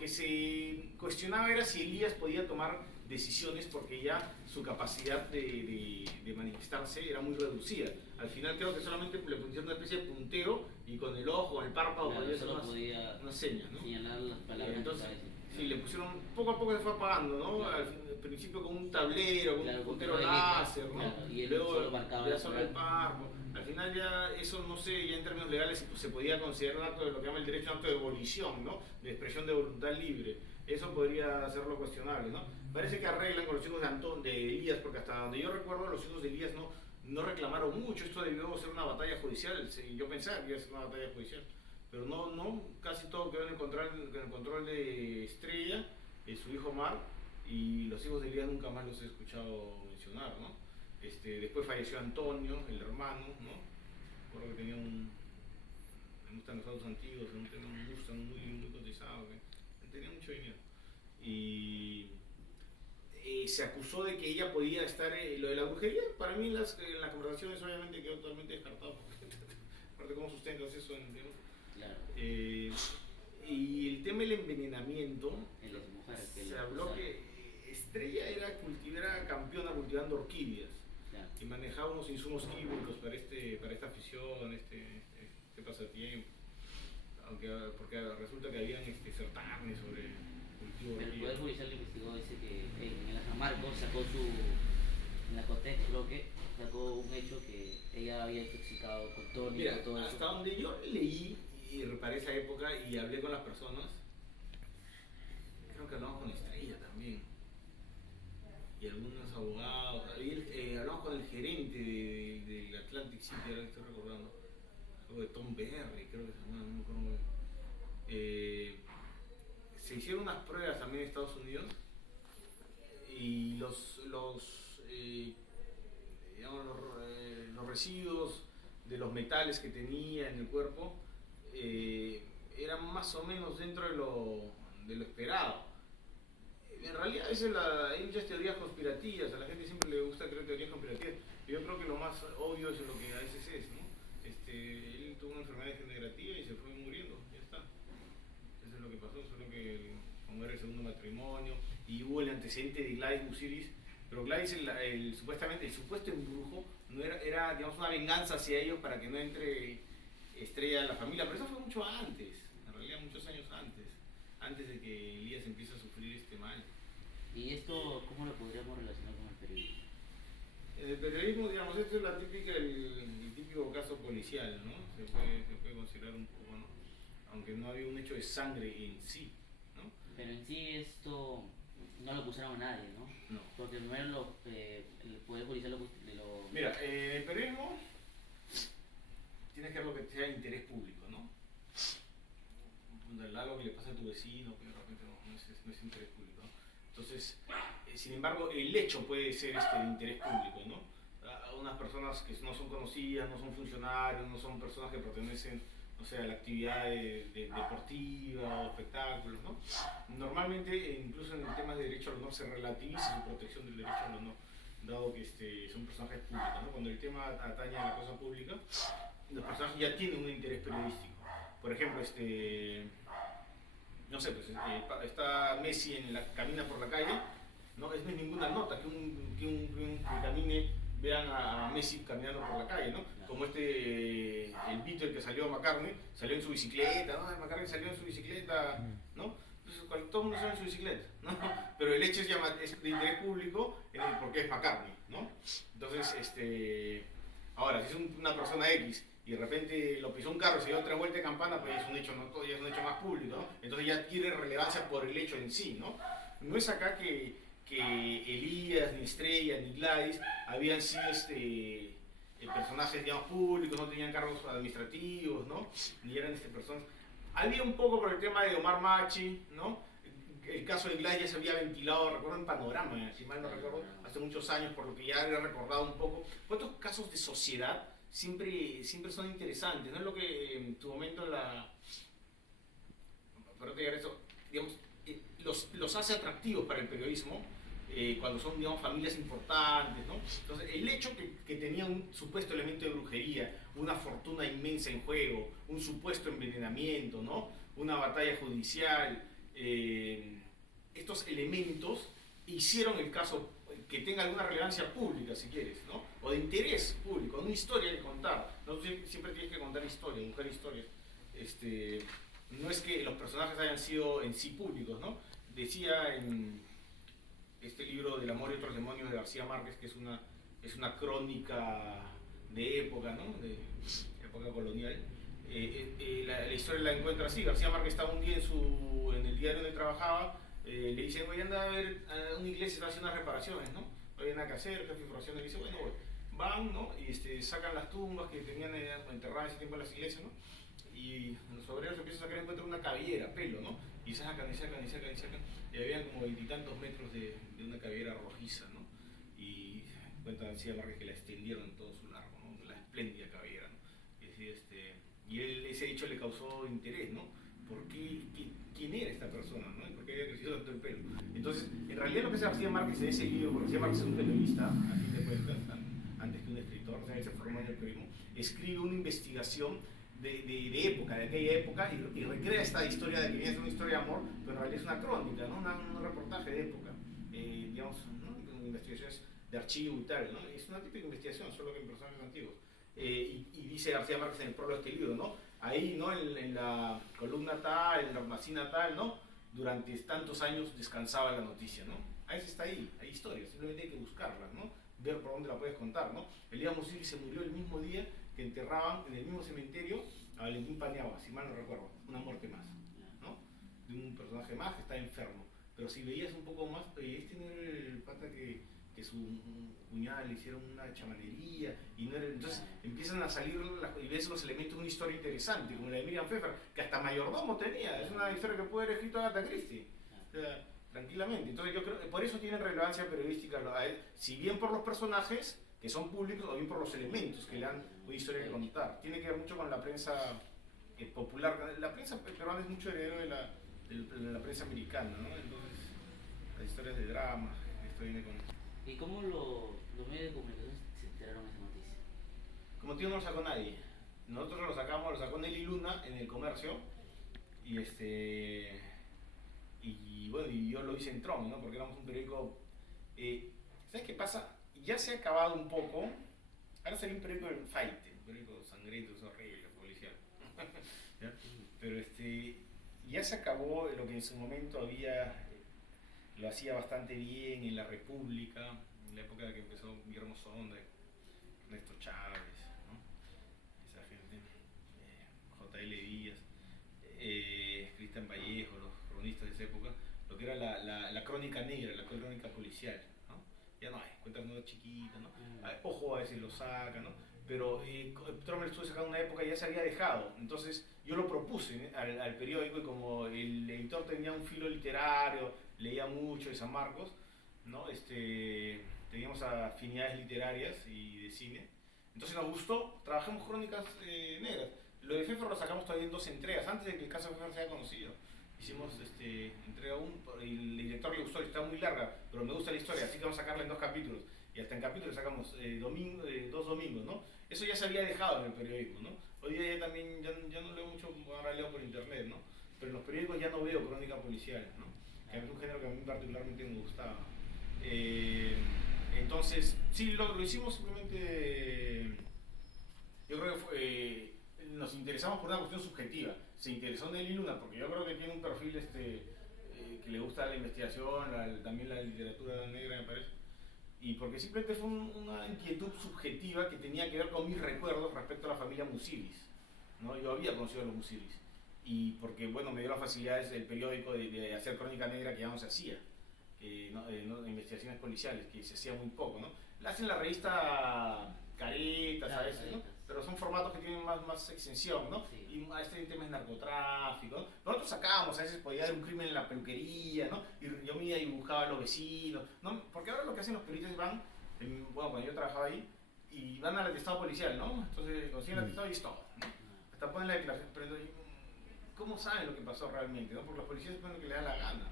que se cuestionaba era si Elías podía tomar decisiones porque ya su capacidad de manifestarse era muy reducida. Al final creo que solamente le pusieron una especie de puntero y con el ojo, con el párpado Claro, podía hacer solo podía unas señas, ¿no? señalar las palabras Entonces, que estaba diciendo. sí, le pusieron, poco a poco se fue apagando, ¿no? Claro. Al principio con un tablero, con Claro, un con puntero un láser, ¿no? claro, y él Luego solo marcaba ya la solo el palabra. párpado. Al final ya eso, no sé, ya en términos legales se podía considerar un acto de lo que llama el derecho a un acto de volición, ¿no? De expresión de voluntad libre. Eso podría hacerlo cuestionable, ¿no? Parece que arreglan con los hijos de Elías, porque hasta donde yo recuerdo los hijos de Elías no reclamaron mucho. Esto debió ser una batalla judicial. Yo pensaba que iba a ser una batalla judicial. Pero no, casi todo quedó en el control de Estrella, su hijo Mar, y los hijos de Elías nunca más los he escuchado mencionar, ¿no? Después falleció Antonio, el hermano, ¿no? Recuerdo que tenía me gustan los autos antiguos, tenía un Mustang muy cotizado, que tenía mucho dinero. Y se acusó de que ella podía estar, lo de la brujería, para mí en las conversaciones obviamente quedó totalmente descartado, aparte cómo sustentas eso en Claro. Y el tema del envenenamiento, En las mujeres que se lo habló acusaron. que Estrella era campeona cultivando orquídeas Claro. y manejaba unos insumos químicos para esta afición, este pasatiempo. Porque resulta que habían certámenes sobre cultivo de Pero el orquídeas. Poder Judicial investigó ese que en la San Marcos sacó en la Cotex creo que sacó un hecho que ella había intoxicado con tónico, Mira, todo eso. hasta donde yo leí y reparé esa época y hablé con las personas, creo que hablamos con Estrella también y algunos abogados. Hablamos con el gerente del Atlantic City, ahora que estoy recordando, algo de Tom Berry, creo que se llama, no me acuerdo muy bien. Se hicieron unas pruebas también en Estados Unidos y digamos, los residuos de los metales que tenía en el cuerpo eran más o menos dentro de lo esperado. En realidad a veces hay muchas teorías conspirativas, a la gente siempre le gusta creer teorías conspirativas, pero yo creo que lo más obvio es lo que a veces es, ¿no? Él tuvo una enfermedad degenerativa y se fue muriendo, ya está. Eso es lo que pasó, solo que como era el segundo matrimonio y hubo el antecedente de Gladys Busiris, pero Gladys, supuestamente, el supuesto embrujo no era, digamos, una venganza hacia ellos para que no entre Estrella en la familia, pero eso fue mucho antes, en realidad muchos años antes de que Elías empiece a sufrir este mal. ¿Y esto cómo lo podríamos relacionar con el periodismo? En el periodismo, digamos, esto es el típico caso policial, ¿no? Se puede considerar un poco, ¿no? Aunque no había un hecho de sangre en sí, ¿no? Pero en sí esto no lo acusaron a nadie, ¿no? No. Porque primero el Poder Judicial lo... Mira, en el periodismo tienes que ver lo que sea de interés público, ¿no? Algo que le pasa a tu vecino, que de repente no es interés público, ¿no? Entonces, sin embargo, el hecho puede ser de interés público, ¿no? Unas personas que no son conocidas, no son funcionarios, no son personas que pertenecen, no sé, a la actividad deportiva o espectáculos, ¿no? Normalmente, incluso en temas de derecho al honor, se relativiza su protección del derecho al honor, dado que son personajes públicos, ¿no? Cuando el tema atañe a la cosa pública, los personajes ya tienen un interés periodístico. Por ejemplo, no sé, pues está Messi camina por la calle, no es ninguna nota que camine, vean a Messi caminando por la calle, ¿no? Como el Beatle que salió a McCartney, salió en su bicicleta, ¿no? McCartney salió en su bicicleta, ¿no? Entonces, todo el mundo sale en su bicicleta, ¿no? Pero el hecho es de interés público porque es McCartney, ¿no? Entonces, ahora, si es una persona X y de repente lo pisó un carro y se dio otra vuelta de campana, pues ya es un hecho más público, ¿no? Entonces ya adquiere relevancia por el hecho en sí, ¿no? No es acá que Elías, ni Estrella, ni Gladys habían sido personajes, digamos, públicos, no tenían cargos administrativos, ¿no? Ni eran personas. Había un poco por el tema de Omar Machi, ¿no? El caso de Gladys ya se había ventilado, recuerdo en Panorama, si mal no recuerdo, hace muchos años, por lo que ya había recordado un poco. Pues estos casos de sociedad siempre son interesantes, ¿no? Es lo que en tu momento para llegar a eso, digamos, los hace atractivos para el periodismo cuando son, digamos, familias importantes, ¿no? Entonces, el hecho que tenía un supuesto elemento de brujería, una fortuna inmensa en juego, un supuesto envenenamiento, ¿no? Una batalla judicial, estos elementos hicieron el caso que tenga alguna relevancia pública, si quieres, ¿no? O de interés público, una historia que contar. No siempre tienes que contar historias, buscar historias. No es que los personajes hayan sido en sí públicos, ¿no? Decía en este libro del amor y otros demonios de García Márquez, que es una crónica de época, ¿no? De época colonial. La historia la encuentra así. García Márquez estaba un día en el diario donde trabajaba, le dicen, oye, anda a ver a una iglesia, está haciendo unas reparaciones, ¿no? No había nada que hacer, jefe de información, le dice, bueno, van, ¿no? Y sacan las tumbas que tenían enterradas ese tiempo en las iglesias, ¿no? Y los obreros empiezan a sacar, encuentran una cabellera, pelo, ¿no? Y sacan, y sacan, y sacan, y sacan. Y habían como 20 y tantos metros de una cabellera rojiza, ¿no? Y cuenta García Márquez que la extendieron en todo su largo, ¿no? La espléndida cabellera, ¿no? Y ese hecho le causó interés, ¿no? ¿Por qué? ¿Quién era esta persona, ¿no? ¿Y por qué había crecido tanto el pelo? Entonces, en realidad lo que hace García Márquez en ese libro, porque García Márquez es un periodista, a fin de cuentas, antes que un escritor, o sea, él se formó en el periodismo, escribe una investigación de época, de aquella época, y recrea esta historia de que viene a ser una historia de amor, pero en realidad es una crónica, ¿no? Un reportaje de época, digamos, ¿no? Investigaciones de archivo y tal, ¿no? Es una típica investigación, solo que en personajes antiguos. Y dice García Márquez en el prólogo de este libro, ¿no? Ahí, ¿no? En la columna tal, en la hornacina tal, ¿no? Durante tantos años descansaba la noticia, ¿no? A veces está ahí, hay historias, simplemente hay que buscarlas, ¿no? Ver por dónde la puedes contar, ¿no? Elías Musilli se murió el mismo día que enterraban en el mismo cementerio a Valentín Paniagua, si mal no recuerdo, una muerte más, ¿no? De un personaje más que está enfermo. Pero si veías un poco más, este no era el pata que su cuñada le hicieron una chamanería, y no era, entonces empiezan a salir y ves los elementos de una historia interesante, como la de Miriam Pfeffer, que hasta mayordomo tenía, es una historia que puede haber escrito Agatha Christie, o sea, tranquilamente. Entonces yo creo que por eso tiene relevancia periodística, si bien por los personajes, que son públicos, o bien por los elementos que le dan una historia que contar. Tiene que ver mucho con la prensa popular. La prensa peruana es mucho heredero de la prensa americana, ¿no? Entonces, las historias de drama, esto viene con... ¿Y cómo los medios de comunicación se enteraron de esa noticia? Como tío no lo sacó nadie. Nosotros lo sacó Nelly Luna en El Comercio, y bueno, y yo lo hice en Tron, ¿no? Porque éramos un periódico... ¿Sabes qué pasa? Ya se ha acabado un poco. Ahora salió un periódico del Fight, un periódico sangriento, es horrible, policial. ¿Ya? Pero ya se acabó lo que en su momento lo hacía bastante bien en La República, en la época en que empezó Guillermo Sonda, Ernesto Chávez, ¿no? Esa gente, J.L. Díaz, Cristian Vallejo, los cronistas de esa época, lo que era la crónica negra, la crónica policial, ¿no? Ya no hay, cuentas nuevas chiquitas, ¿no? Ojo, a veces lo sacan, ¿no? Pero Trump estuvo sacando una época y ya se había dejado, entonces yo lo propuse al periódico, y como el editor tenía un filo literario, leía mucho de San Marcos, ¿no? Teníamos afinidades literarias y de cine, entonces nos gustó, trabajamos crónicas negras. Lo de Pfeffer lo sacamos todavía en 2 entregas, antes de que el caso de Pfeffer sea conocido. Hicimos entrega 1, y el director le gustó, está muy larga, pero me gusta la historia, así que vamos a sacarla en 2 capítulos. Y hasta en capítulos sacamos 2 domingos, ¿no? Eso ya se había dejado en el periodismo, ¿no? Hoy día ya también, ya no leo mucho, ahora leo por internet, ¿no? Pero en los periódicos ya no veo crónica policial, ¿no? Que es un género que a mí particularmente me gustaba. Entonces, sí, lo hicimos simplemente... Yo creo que nos interesamos por una cuestión subjetiva. Se interesó Nelly Luna porque yo creo que tiene un perfil que le gusta la investigación, también la literatura negra, me parece. Y porque simplemente fue una inquietud subjetiva que tenía que ver con mis recuerdos respecto a la familia Musilis, ¿no? Yo había conocido a los Musilis, y porque, bueno, me dio las facilidades del periódico de hacer crónica negra, que ya no se hacía, investigaciones policiales, que se hacía muy poco, ¿no? La hacen la revista Caretas, a veces, ¿no? Pero son formatos que tienen más extensión, ¿no? Sí. Y este tema es narcotráfico, ¿no? Nosotros sacábamos, a veces podía haber un crimen en la peluquería, ¿no? Y yo me iba y dibujaba a los vecinos, ¿no? Porque ahora lo que hacen los periodistas van, bueno, cuando yo trabajaba ahí, y van al atestado policial, ¿no? Entonces consiguen el atestado y es todo, ¿no? Hasta ponen la declaración, pero ¿cómo saben lo que pasó realmente, no? Porque los policías ponen lo que les da la gana.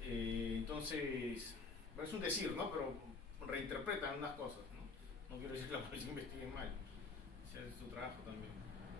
Entonces, es un decir, ¿no? Pero reinterpretan unas cosas, ¿no? No quiero decir que la policía investigue mal, ese es su trabajo también.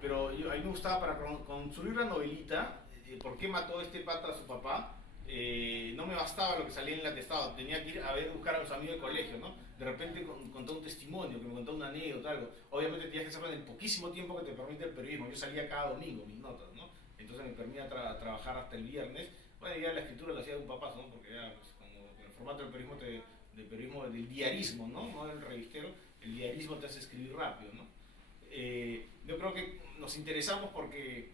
Pero a mí me gustaba para construir la novelita, por qué mató este pata a su papá, no me bastaba lo que salía en el atestado, tenía que ir a ver, buscar a los amigos del colegio, ¿no? De repente contó un testimonio, que me contó una anécdota, algo. Obviamente tenías que hacerlo en el poquísimo tiempo que te permite el periodismo. Yo salía cada domingo mis notas, ¿no? Entonces me permitía trabajar hasta el viernes. Bueno, ya la escritura la hacía de un papazo, ¿no? Porque ya, pues, como el formato del periodismo, del periodismo, del diarismo, ¿no? No del revistero, el diarismo te hace escribir rápido, ¿no? Yo creo que nos interesamos porque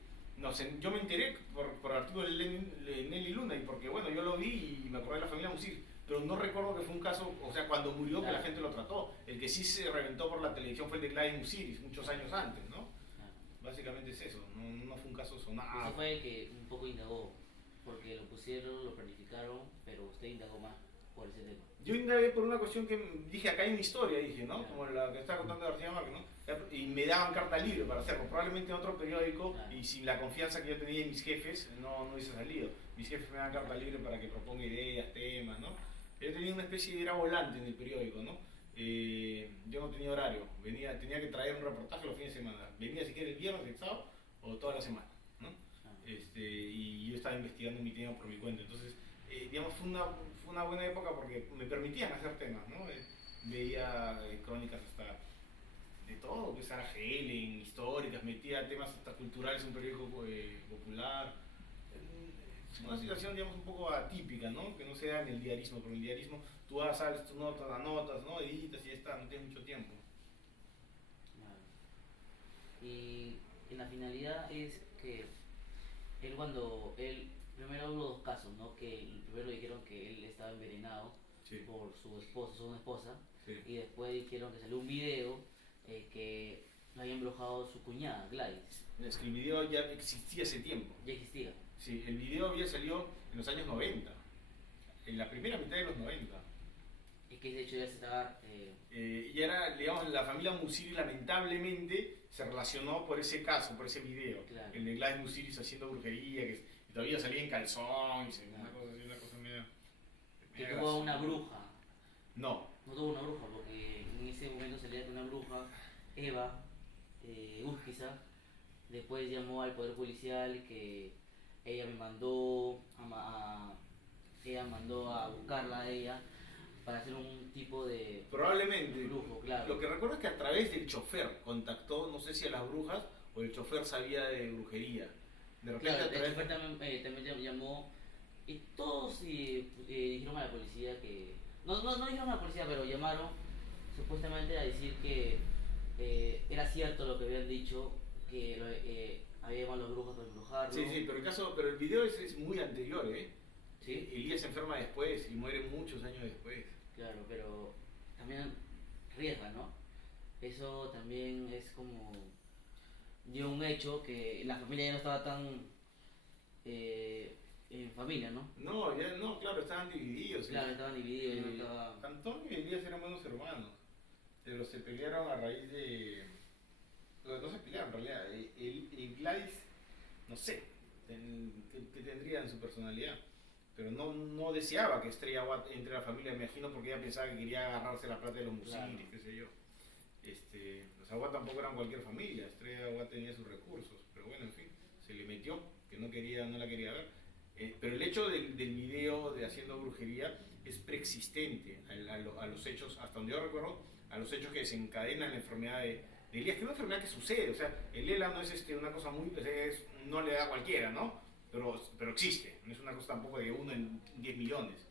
yo me enteré por el artículo de Nelly Luna y porque, bueno, yo lo vi y me acordé de la familia Musir, pero no recuerdo que fue un caso, o sea, cuando murió que la gente lo trató. El que sí se reventó por la televisión fue el de Gladys Musiris, muchos años antes, ¿no? Básicamente es eso, no fue un caso sonado. Eso fue el que un poco indagó, porque lo pusieron, lo planificaron, pero usted indagó más por ese tema. Yo indagué por una cuestión que dije, acá hay una historia, dije, ¿no? Claro. Como la que está contando García Márquez, ¿no? Y me daban carta libre para hacerlo. Probablemente en otro periódico, Claro. y sin la confianza que yo tenía en mis jefes, no hubiese salido. Mis jefes me daban carta libre para que proponga ideas, temas, ¿no? Yo tenía una especie de era volante en el periódico, ¿no? Yo no tenía horario, tenía que traer un reportaje los fines de semana. Venía si quiere el viernes, el sábado o toda la semana, ¿no? Y yo estaba investigando mi tema por mi cuenta. Entonces, digamos, fue una buena época porque me permitían hacer temas, ¿no? Veía crónicas hasta de todo, pues Sara Helen, históricas, metía temas hasta culturales en un periódico popular. Es una situación, digamos, un poco atípica, ¿no? Que no se da en el diarismo, pero en el diarismo tú sales tus notas, anotas, ¿no? Editas y ya está, no tienes mucho tiempo. Y en la finalidad es que él primero hubo dos casos, ¿no? Que el primero dijeron que él estaba envenenado Sí. por su esposa, Sí. y después dijeron que salió un video que lo había embrujado su cuñada, Gladys. Es que el video ya existía hace tiempo. Ya existía. Sí, el video había salido en los años 90, en la primera mitad de los 90. Es que de hecho ya se estaba... Y era, digamos, la familia Musiri lamentablemente se relacionó por ese caso, por ese video. Claro. El de Gladys Musiris haciendo brujería, que todavía salía en calzón, Claro. una cosa media... que tuvo una bruja. No. No tuvo una bruja, porque en ese momento salía con una bruja, Eva Urquiza. Después llamó al poder policial que ella me mandó ella mandó a buscarla a ella para hacer un tipo de Probablemente. brujo, claro. Lo que recuerdo es que a través del chofer contactó, no sé si a las brujas o el chofer sabía de brujería. De repente Claro, a través el chofer también llamó y todos dijeron a la policía que... No dijeron a la policía, pero llamaron supuestamente a decir que era cierto lo que habían dicho, que había llamado a los brujos para embrujarlo. Sí, pero el video es muy anterior, ¿eh? ¿Sí? Elías se enferma después y muere muchos años después. Claro, pero también riesga, ¿no? Eso también es como dio un hecho que la familia ya no estaba tan en familia, ¿no? No, claro, estaban divididos. Claro, estaban divididos, ya no estaba... Antonio y Elías eran buenos hermanos, pero se pelearon a raíz de... No se pelearon en realidad. El Gladys, no sé qué tendría en su personalidad, pero no deseaba que Estrella Watt entre a la familia, me imagino, porque ella pensaba que quería agarrarse la plata de los Musiris, Claro. qué sé yo. Los Aguat tampoco eran cualquier familia, Estrella Watt tenía sus recursos, pero bueno, en fin, se le metió, que no la quería ver. Pero el hecho del video de haciendo brujería es preexistente a los hechos, hasta donde yo recuerdo, a los hechos que desencadenan la enfermedad de Elías, que es una enfermedad que sucede, o sea, el ELA no es una cosa muy, no le da a cualquiera, ¿no? Pero existe, no es una cosa tampoco de 1 en 10 millones.